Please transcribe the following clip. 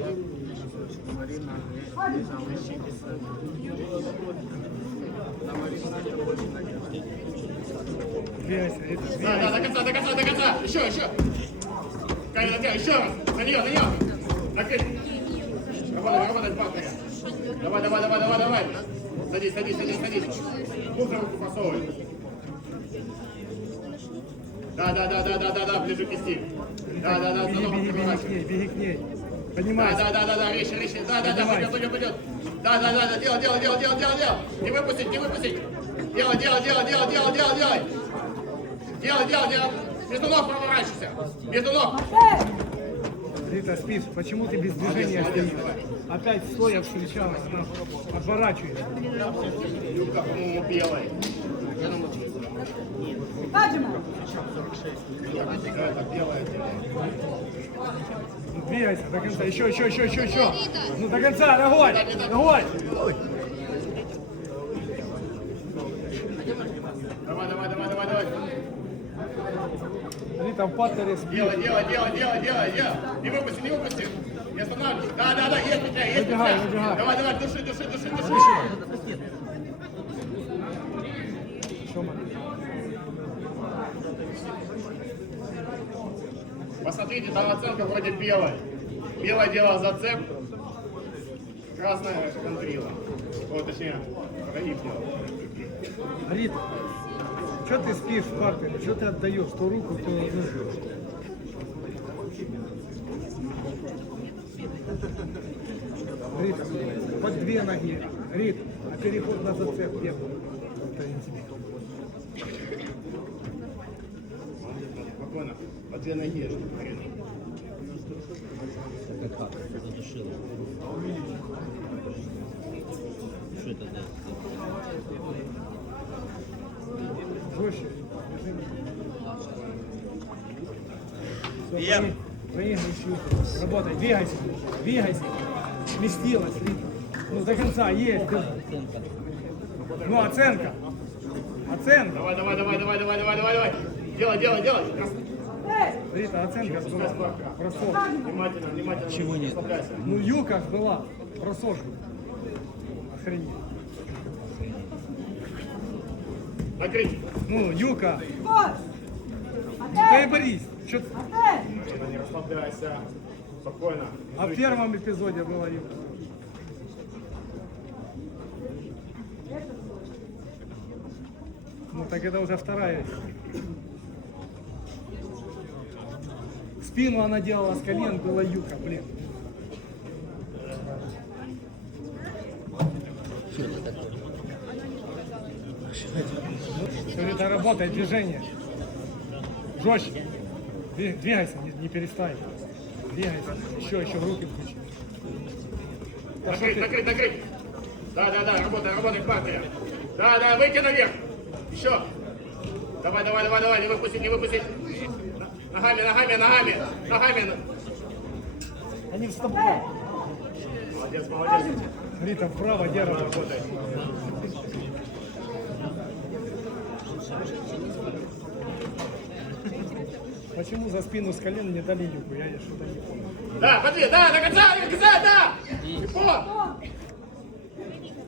На Марину это очень надежда. Двигайся, Рита, Да, да, до конца, до конца, до конца. Еще, еще. На тебя, еще раз. На нее, на нее. Накрыть. Работай, работай, партнера. Давай, давай, давай, давай, давай. Садись, садись, садись, садись. Руку руку просовывай. Да, да, да, да, да, да, да, ближе к кисти. Да, да, да, Беги, беги, беги к ней, беги к ней. Поднимайся. да, да, да, да, резче, резче. Да, да, да, пойдет, пойдет, пойдет. Да, да, да, да, делай, делай, делай, делай, делай, делай. Не выпустить, не выпустить. Делай, делай, делай, делай, делай, делай, делай. Делай, делай, делай. Между ног проворачивайся. Между ног. Рита, спишь, почему ты без движения стоишь? Опять стоя встречалась, она отворачивается. Юбка, по-моему, белая. Это белая. Двигайся до конца, еще, еще, еще, еще, еще. Ну до конца, ногой, ногой. Давай, давай, давай, давай, давай. Рита в паттере спит. Делай, делай, делай, делай, делай, делай. Не выпусти, не выпусти. Не останавливайся. Да, да, да, есть петля, есть петля. Давай, давай, души, души, души, души. Марина? Посмотрите, там оценка вроде белая. Белая делала зацеп, красная контрила. О, точнее, прогиб делала. Рита, что ты спишь в партере? Что ты отдаешь? То руку, то ногу. Рита, под две ноги. Рита, а переход на зацеп где был? Это. Спокойно. По две ноги. Как как? Задушила. Что это да? Проигрывай щуку. Работай, двигайся, двигайся. Сместилась. Ну, до конца, есть. Ну, оценка. Оценка. Давай, давай, давай, давай, давай, давай, давай, давай. Делай, делай, делай. Рита, оценка была. Бросок. Внимательно, внимательно. Чего нет? Ну, юка была. Бросок. Охренеть. Накрыть. Ну, юка. Ты борись. Чё ты- не расслабляйся. Спокойно. А в первом эпизоде была юка. Ну так это уже вторая. Спину она делала с колен, была юка, блин. Все это работает, движение. Жестче. Дви- Двигайся, не, не перестань. Двигайся. Еще, еще в руки включи. Накрыть, ты. накрыть, накрыть. Да, да, да, работай, работай, партия. Да, да, выйти наверх. Еще. Давай, давай, давай, давай, не выпустить, не выпустить. Ногами, ногами, ногами, ногами. Они в стопу. Молодец, молодец. Рита вправо держит. Работай. Почему за спину с колен не дали юку? Я что-то не понял. Да, смотри, да, до конца, до конца, да. Легко.